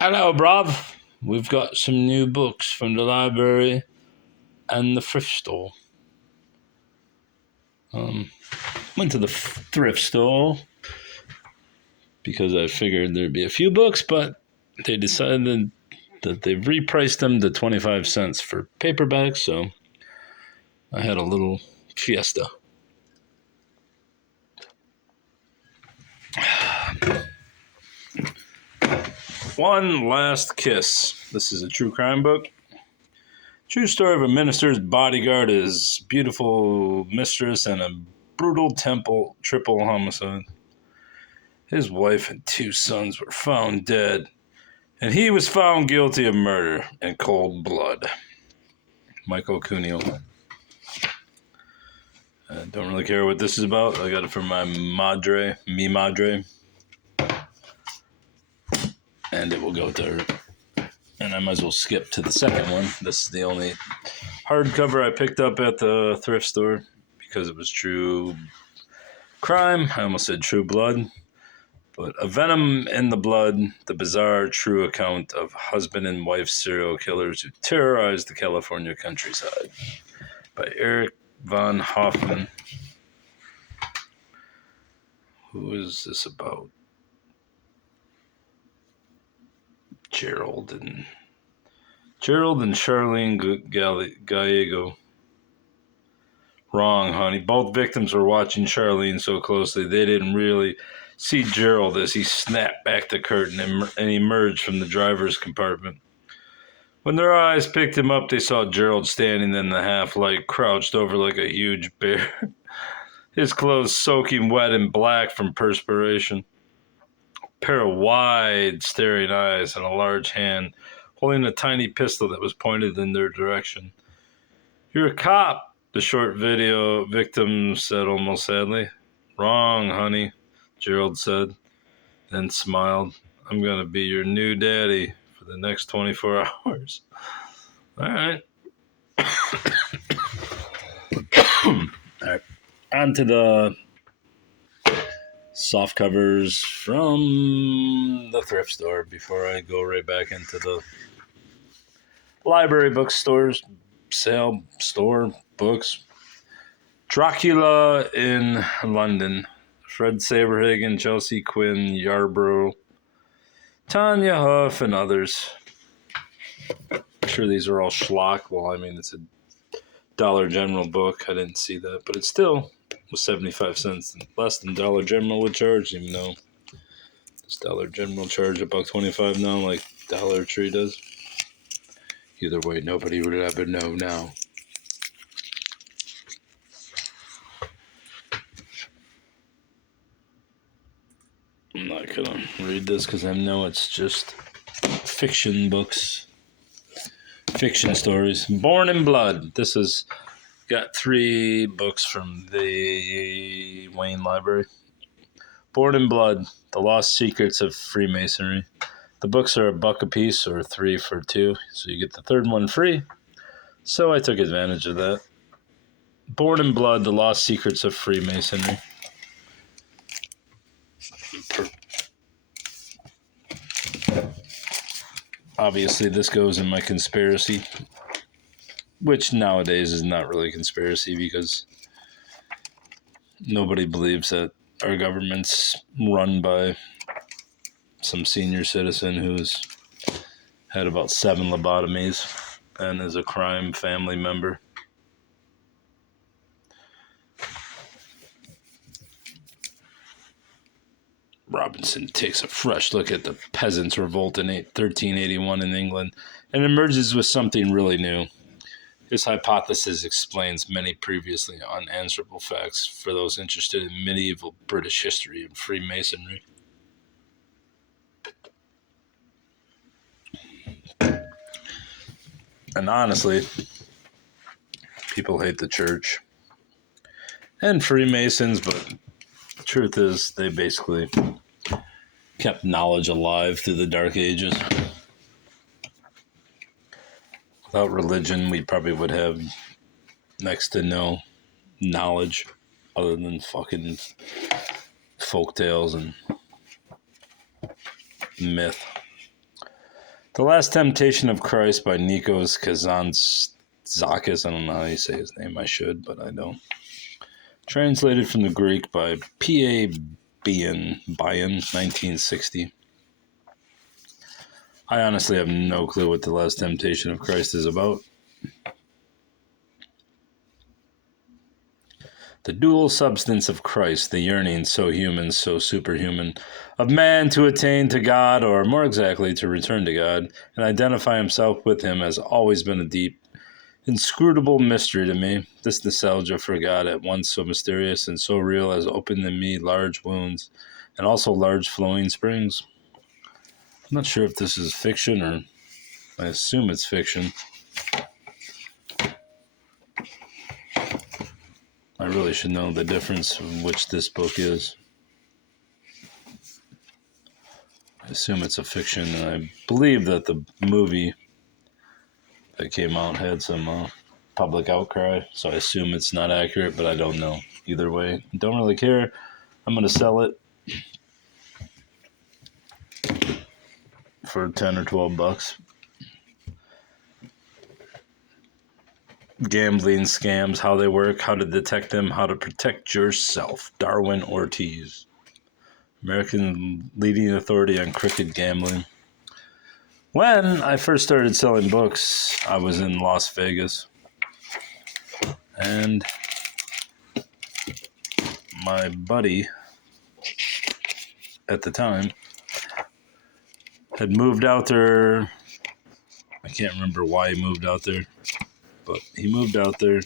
Hello, bruv. We've got some new books from the library and the thrift store. Went to the thrift store because I figured there'd be a few books, but they decided that they've repriced them to 25 cents for paperbacks, so I had a little fiesta. One Last Kiss. This is a true crime book. True story of a minister's bodyguard, his beautiful mistress, and a brutal triple homicide. His wife and 2 sons were found dead, and he was found guilty of murder in cold blood. Michael Cuneo. I don't really care what this is about. I got it from my madre, mi madre. And it will go to her. And I might as well skip to the second one. This is the only hardcover I picked up at the thrift store because it was true crime. I almost said true blood. But A Venom in the Blood, the bizarre true account of husband and wife serial killers who terrorized the California countryside by Eric von Hoffman. Who is this about? Gerald and Charlene Gallego. Wrong, honey. Both victims were watching Charlene so closely they didn't really see Gerald as he snapped back the curtain and emerged from the driver's compartment. When their eyes picked him up, they saw Gerald standing in the half-light, crouched over like a huge bear, his clothes soaking wet and black from perspiration. A pair of wide, staring eyes and a large hand holding a tiny pistol that was pointed in their direction. "You're a cop," the short video victim said almost sadly. "Wrong, honey," Gerald said, then smiled. "I'm going to be your new daddy for the next 24 hours. All right. All right. On to the soft covers from the thrift store before I go right back into the library bookstores, sale, store, books. Dracula in London. Fred Saberhagen, Chelsea Quinn, Yarbrough, Tanya Huff, and others. I'm sure these are all schlock. Well, I mean, it's a Dollar General book. I didn't see that, but it still was 75 cents less than Dollar General would charge, even though this Dollar General charge $1.25 now, like Dollar Tree does. Either way, nobody would ever know now. I'm not gonna read this because I know it's just fiction books, fiction stories. Born in Blood. This has got 3 books from the Wayne Library. Born in Blood, The Lost Secrets of Freemasonry. The books are $1 a piece or 3 for 2, so you get the third one free. So I took advantage of that. Born in Blood, The Lost Secrets of Freemasonry. Obviously, this goes in my conspiracy, which nowadays is not really conspiracy because nobody believes that our government's run by some senior citizen who's had about 7 lobotomies and is a crime family member. Robinson takes a fresh look at the peasants' revolt in 1381 in England and emerges with something really new. His hypothesis explains many previously unanswerable facts for those interested in medieval British history and Freemasonry. And honestly, people hate the church and Freemasons, but the truth is they basically kept knowledge alive through the Dark Ages. Without religion, we probably would have next to no knowledge other than fucking folktales and myth. The Last Temptation of Christ by Nikos Kazantzakis. I don't know how you say his name. I should, but I don't. Translated from the Greek by P.A. Bian, 1960. I honestly have no clue what The Last Temptation of Christ is about. The dual substance of Christ, the yearning so human, so superhuman, of man to attain to God, or more exactly, to return to God, and identify himself with him, has always been a deep, inscrutable mystery to me. This nostalgia for God, at once so mysterious and so real, has opened in me large wounds, and also large flowing springs. I'm not sure if this is fiction, or I assume it's fiction. I really should know the difference in which this book is. I assume it's a fiction, and I believe that the movie that came out had some public outcry, so I assume it's not accurate, but I don't know. Either way, don't really care. I'm going to sell it for 10 or 12 bucks. Gambling scams, how they work, how to detect them, how to protect yourself. Darwin Ortiz, American leading authority on crooked gambling. When I first started selling books, I was in Las Vegas. And my buddy at the time had moved out there. I can't remember why he moved out there, but he moved out there,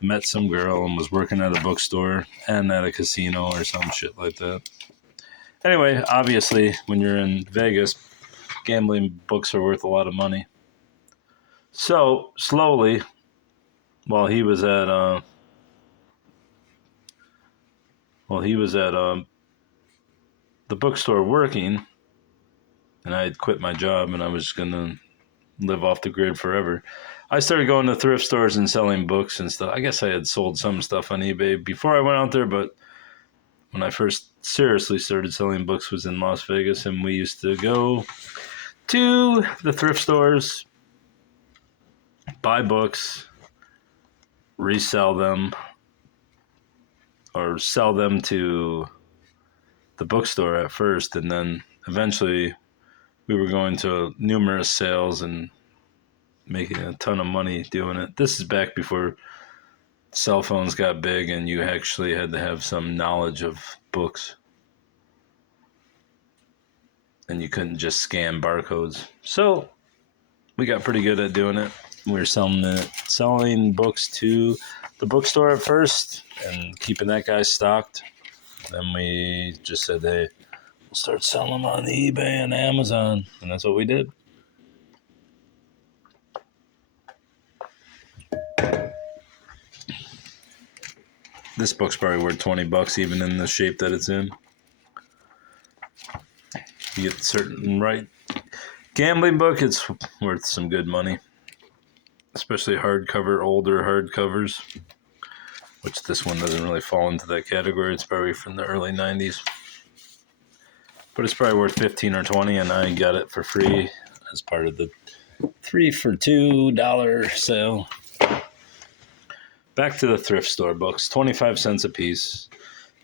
met some girl, and was working at a bookstore and at a casino or some shit like that. Anyway, obviously, when you're in Vegas, gambling books are worth a lot of money. So, slowly, while he was at the bookstore working, and I had quit my job and I was going to live off the grid forever, I started going to thrift stores and selling books and stuff. I guess I had sold some stuff on eBay before I went out there, but when I first seriously started selling books was in Las Vegas, and we used to go to the thrift stores, buy books, resell them, or sell them to the bookstore at first, and then eventually we were going to numerous sales and making a ton of money doing it. This is back before cell phones got big and you actually had to have some knowledge of books, and you couldn't just scan barcodes. So we got pretty good at doing it. We were selling books to the bookstore at first and keeping that guy stocked. Then we just said, hey, we'll start selling them on eBay and Amazon. And that's what we did. This book's probably worth 20 bucks, even in the shape that it's in. You get certain right gambling book, it's worth some good money. Especially hardcover, older hardcovers, which this one doesn't really fall into that category. It's probably from the early 90s. But it's probably worth 15 or 20, and I got it for free as part of the 3 for $2 sale. Back to the thrift store books, 25 cents a piece.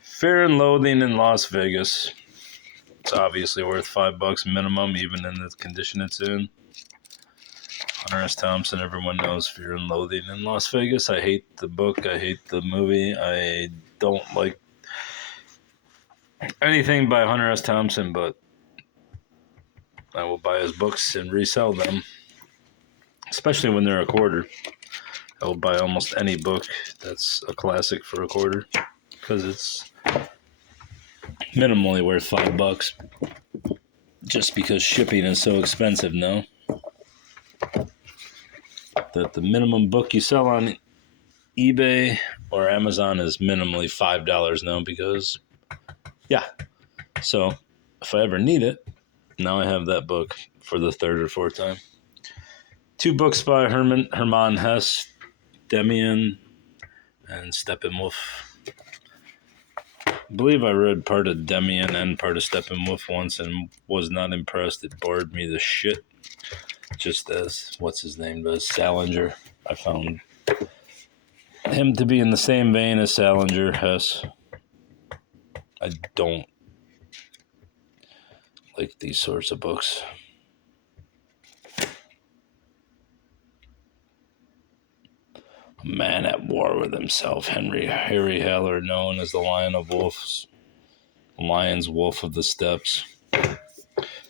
Fear and Loathing in Las Vegas. It's obviously worth $5 minimum, even in the condition it's in. Hunter S. Thompson, everyone knows Fear and Loathing in Las Vegas. I hate the book. I hate the movie. I don't like anything by Hunter S. Thompson, but I will buy his books and resell them, especially when they're a quarter. I will buy almost any book that's a classic for a quarter because it's minimally worth $5, just because shipping is so expensive now. That the minimum book you sell on eBay or Amazon is minimally $5 now, because yeah. So if I ever need it, now I have that book for the third or fourth time. 2 books by Hermann Hesse, Demian and Steppenwolf. I believe I read part of Demian and part of Steppenwolf once and was not impressed. It bored me the shit. Just as, what's his name does, Salinger. I found him to be in the same vein as Salinger, Hess. I don't like these sorts of books. A man at war with himself, Harry Heller, known as the Lion's Wolf of the Steppes.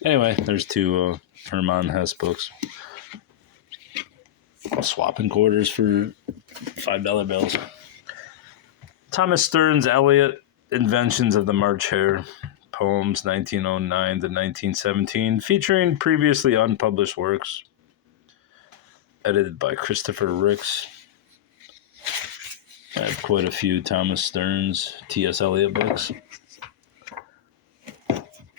Anyway, there's two Hermann Hesse books. Swapping quarters for $5 bills. Thomas Stearns Eliot, Inventions of the March Hare, Poems 1909 to 1917, featuring previously unpublished works. Edited by Christopher Ricks. I have quite a few Thomas Stearns, T.S. Eliot books.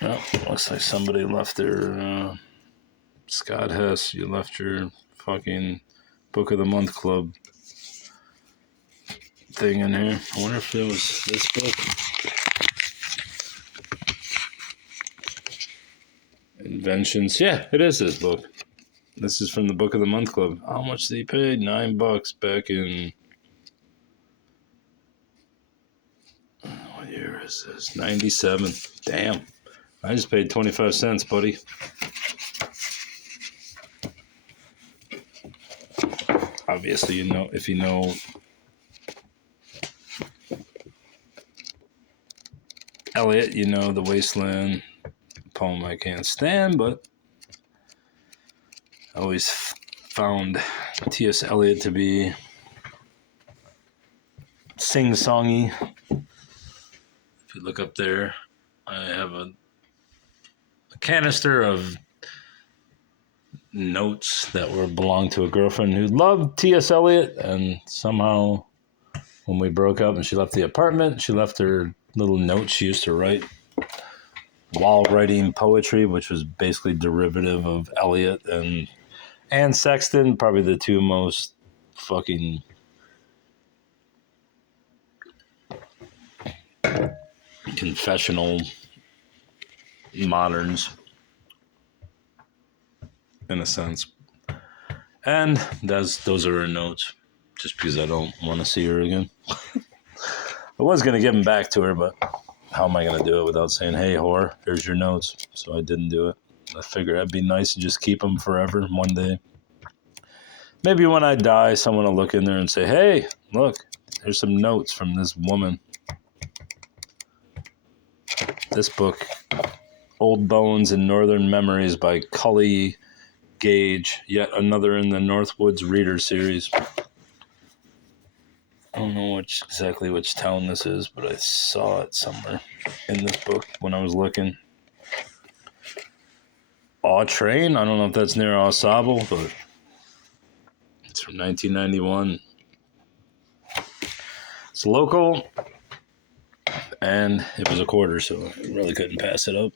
Oh, looks like somebody left their... Scott Hess, you left your fucking Book of the Month Club thing in here. I wonder if it was this book. Inventions. Yeah, it is this book. This is from the Book of the Month Club. How much did he pay? $9 back in... What year is this? 97. Damn. I just paid 25 cents, buddy. Obviously, you know, if you know Eliot, you know The Wasteland, poem I can't stand, but I always found T.S. Eliot to be sing-songy. If you look up there, I have a canister of notes that belonged to a girlfriend who loved T.S. Eliot, and somehow when we broke up and she left the apartment, she left her little notes she used to write while writing poetry, which was basically derivative of Eliot and Sexton, probably the two most fucking confessional moderns, in a sense. And those are her notes, just because I don't want to see her again. I was going to give them back to her, but how am I going to do it without saying, hey, whore, here's your notes? So I didn't do it. I figured it'd be nice to just keep them forever, one day. Maybe when I die, someone will look in there and say, hey, look, here's some notes from this woman. This book, Old Bones and Northern Memories by Cully Gage, yet another in the Northwoods Reader series. I don't know exactly which town this is, but I saw it somewhere in this book when I was looking. Aw Train, I don't know if that's near Au Sable, but it's from 1991. It's local, and it was a quarter, so I really couldn't pass it up.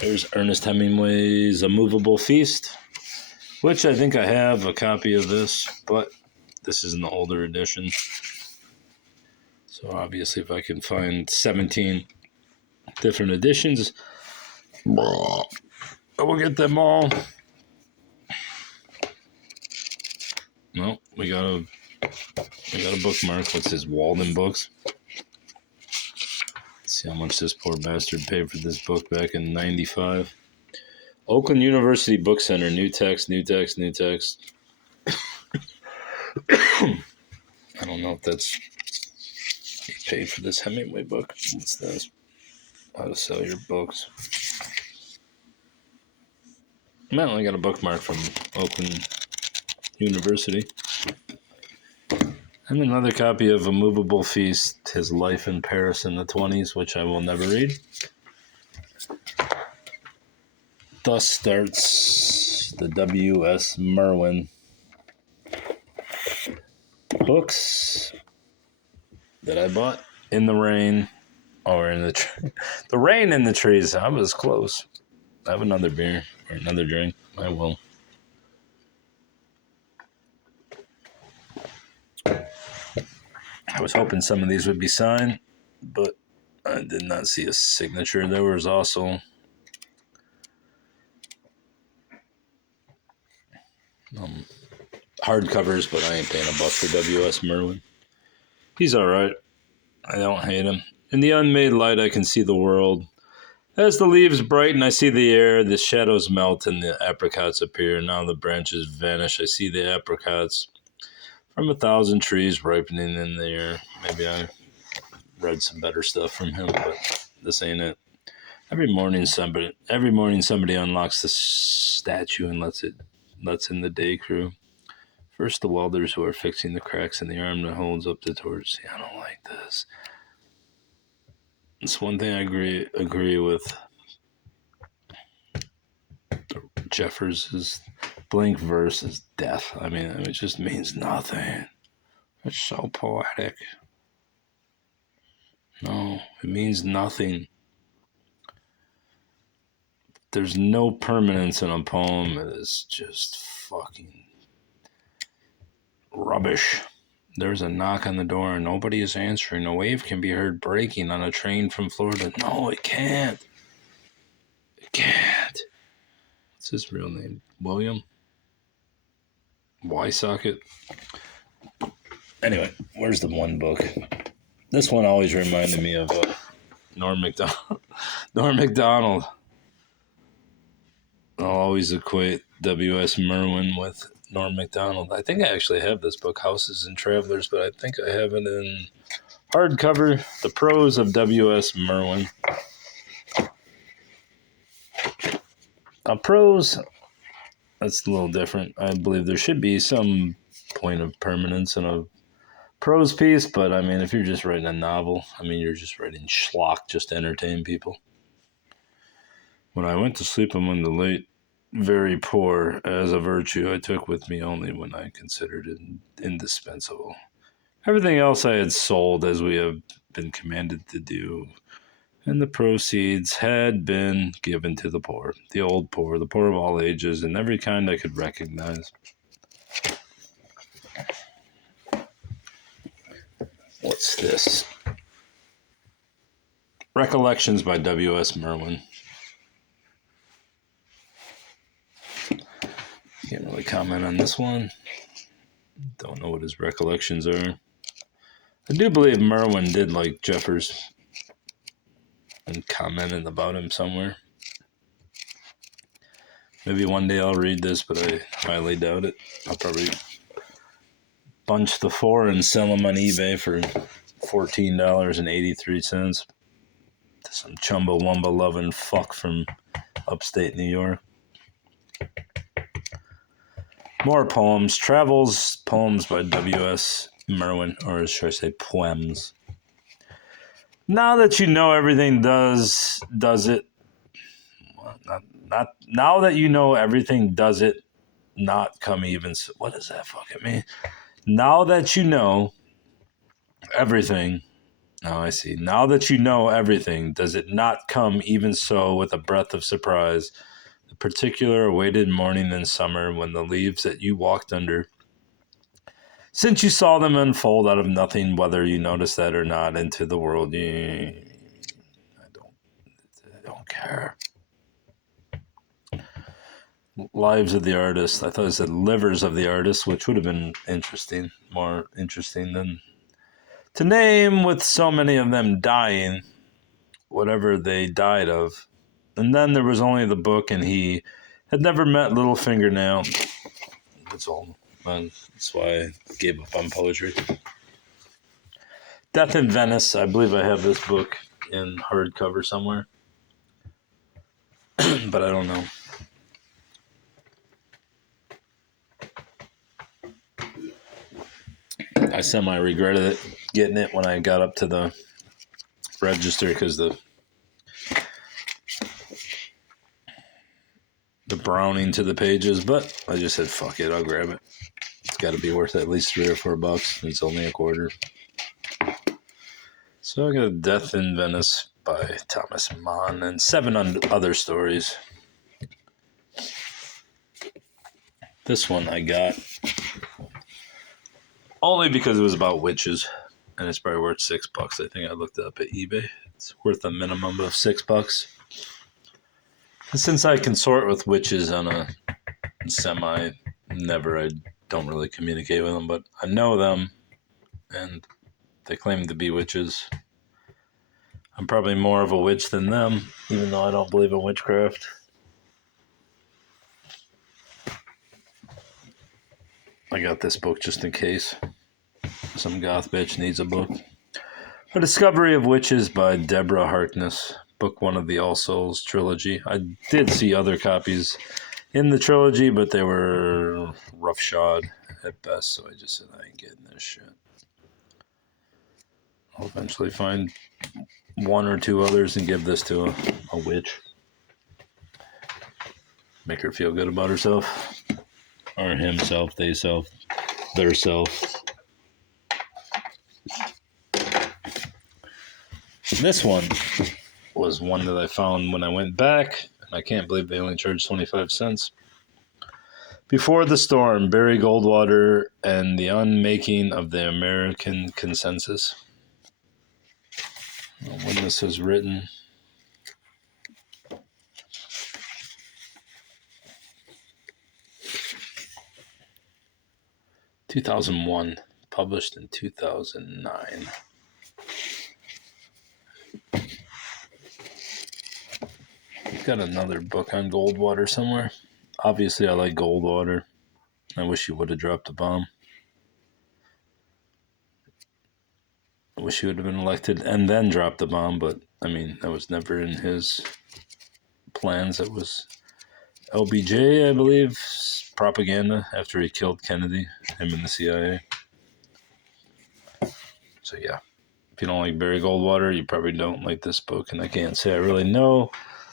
There's Ernest Hemingway's A Movable Feast, which I think I have a copy of this, but this is an older edition. So obviously if I can find 17 different editions, I will get them all. No, we got a bookmark. What's his Walden Books? Let's see how much this poor bastard paid for this book back in 95. Oakland University Book Center, new text. I don't know if that's... He paid for this Hemingway book. What's this? How to sell your books. Man, I got a bookmark from Oakland University. And another copy of A Movable Feast, His Life in Paris in the 20s, which I will never read. Thus starts the W.S. Merwin books that I bought. In the Rain, or in the the Rain in the Trees. I was close. I have another beer or another drink. I will. I was hoping some of these would be signed, but I did not see a signature. There was also hardcovers, but I ain't paying $1 for W.S. Merwin. He's all right. I don't hate him. In the unmade light, I can see the world. As the leaves brighten, I see the air. The shadows melt and the apricots appear. Now the branches vanish. I see the apricots from 1,000 trees ripening in the air. Maybe I read some better stuff from him, but this ain't it. Every morning somebody unlocks the statue and lets in the day crew. First the welders who are fixing the cracks in the arm that holds up the torch. See, I don't like this. It's one thing I agree with Jeffers' blank verse is death. I mean, it just means nothing. It's so poetic. No, it means nothing. There's no permanence in a poem. It is just fucking rubbish. There's a knock on the door and nobody is answering. A wave can be heard breaking on a train from Florida. No, it can't. It can't. What's his real name? William? Wysocket? Anyway, where's the one book? This one always reminded me of Norm Macdonald. Norm Macdonald. I'll always equate W.S. Merwin with Norm Macdonald. I think I actually have this book, Houses and Travelers, but I think I have it in hardcover, The Prose of W.S. Merwin. A prose, that's a little different. I believe there should be some point of permanence in a prose piece, but I mean, if you're just writing a novel, I mean, you're just writing schlock just to entertain people. When I went to sleep among the late, very poor, as a virtue I took with me only when I considered it indispensable. Everything else I had sold, as we have been commanded to do, and the proceeds had been given to the poor, the old poor, the poor of all ages, and every kind I could recognize. What's this? Recollections by W.S. Merwin. Can't really comment on this one. Don't know what his recollections are. I do believe Merwin did like Jeffers and commented about him somewhere. Maybe one day I'll read this, but I highly doubt it. I'll probably bunch the 4 and sell them on eBay for $14.83 to some Chumbawamba loving fuck from upstate New York. More poems. Travels, poems by W.S. Merwin, or should I say poems. Now that you know everything does it, not now that you know everything does it not come even, what does that fucking mean? Now that you know everything, I see. Now that you know everything, does it not come even so with a breath of surprise? The particular awaited morning in summer when the leaves that you walked under, since you saw them unfold out of nothing, whether you noticed that or not, into the world, I don't care. Lives of the Artist. I thought it said Livers of the Artist, which would have been interesting, more interesting than to name, with so many of them dying, whatever they died of. And then there was only the book, and he had never met Little Fingernail. That's all. That's why I gave up on poetry. Death in Venice. I believe I have this book in hardcover somewhere. But I don't know. I semi-regretted it, getting it when I got up to the register because the browning to the pages, but I just said, fuck it, I'll grab it. It's got to be worth at least $3 or $4. It's only a quarter. So I got Death in Venice by Thomas Mann and 7 other stories. This one I got only because it was about witches and it's probably worth $6. I think I looked it up at eBay. It's worth a minimum of $6. And since I consort with witches on a I don't really communicate with them, but I know them, and they claim to be witches. I'm probably more of a witch than them, even though I don't believe in witchcraft. I got this book just in case some goth bitch needs a book. A Discovery of Witches by Deborah Harkness, book 1 of the All Souls trilogy. I did see other copies in the trilogy, but they were roughshod at best, so I just said I ain't getting this shit. I'll eventually find 1 or 2 others and give this to a witch. Make her feel good about herself. Or himself, they self, their self. This one was one that I found when I went back, and I can't believe they only charged 25 cents. Before the Storm, Barry Goldwater and the Unmaking of the American Consensus. When this was written, (2001), published in 2009. I've got another book on Goldwater somewhere. Obviously, I like Goldwater. I wish he would have dropped a bomb. I wish he would have been elected and then dropped the bomb, but I mean, that was never in his plans. That was LBJ, I believe, propaganda after he killed Kennedy, him and the CIA. So yeah, if you don't like Barry Goldwater, you probably don't like this book, and I can't say I really know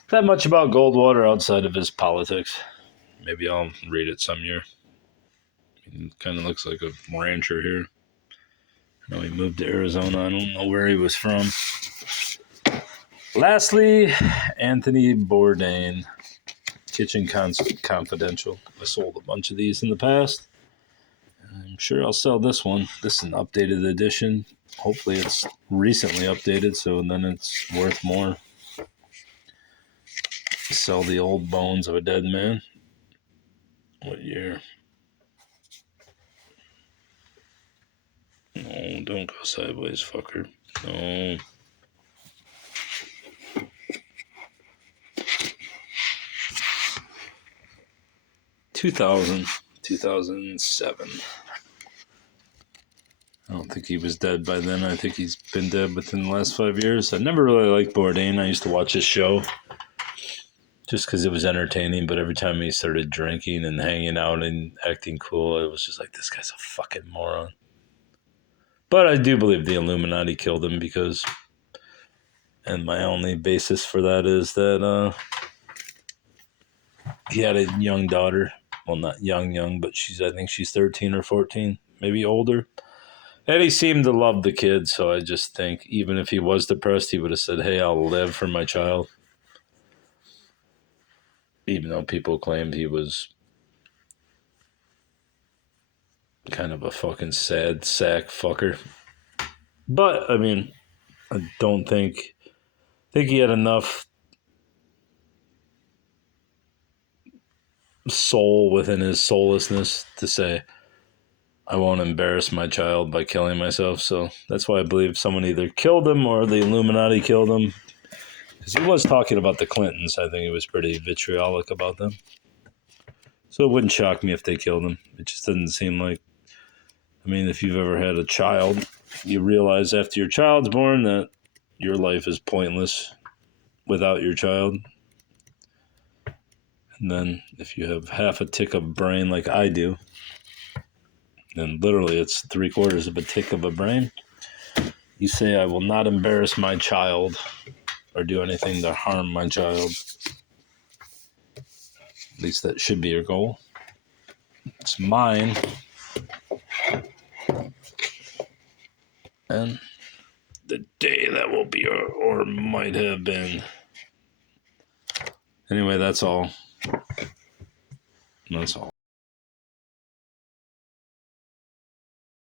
that much about Goldwater outside of his politics. Maybe I'll read it some year. He kind of looks like a rancher here. I know he moved to Arizona. I don't know where he was from. Lastly, Anthony Bourdain, Kitchen Confidential. I sold a bunch of these in the past. I'm sure I'll sell this one. This is an updated edition. Hopefully it's recently updated, so then it's worth more. Sell the old bones of a dead man. What year? No, don't go sideways, fucker. No. (2000), 2007. I don't think he was dead by then. I think he's been dead within the last 5 years. I never really liked Bourdain. I used to watch his show just because it was entertaining, but every time he started drinking and hanging out and acting cool, it was just like, this guy's a fucking moron. But I do believe the Illuminati killed him because, and my only basis for that is that he had a young daughter. Well, not young, but I think she's 13 or 14, maybe older. And he seemed to love the kid, so I just think even if he was depressed, he would have said, hey, I'll live for my child. Even though people claimed he was kind of a fucking sad sack fucker. But, I mean, I think he had enough soul within his soullessness to say, I won't embarrass my child by killing myself. So that's why I believe someone either killed him or the Illuminati killed him. Because he was talking about the Clintons. I think he was pretty vitriolic about them. So it wouldn't shock me if they killed him. It just doesn't seem like... I mean, if you've ever had a child, you realize after your child's born that your life is pointless without your child. And then if you have half a tick of brain like I do, then literally it's 3/4 of a tick of a brain. You say, I will not embarrass my child or do anything to harm my child. At least that should be your goal. It's mine. And the day that will be or might have been. Anyway, that's all. That's all.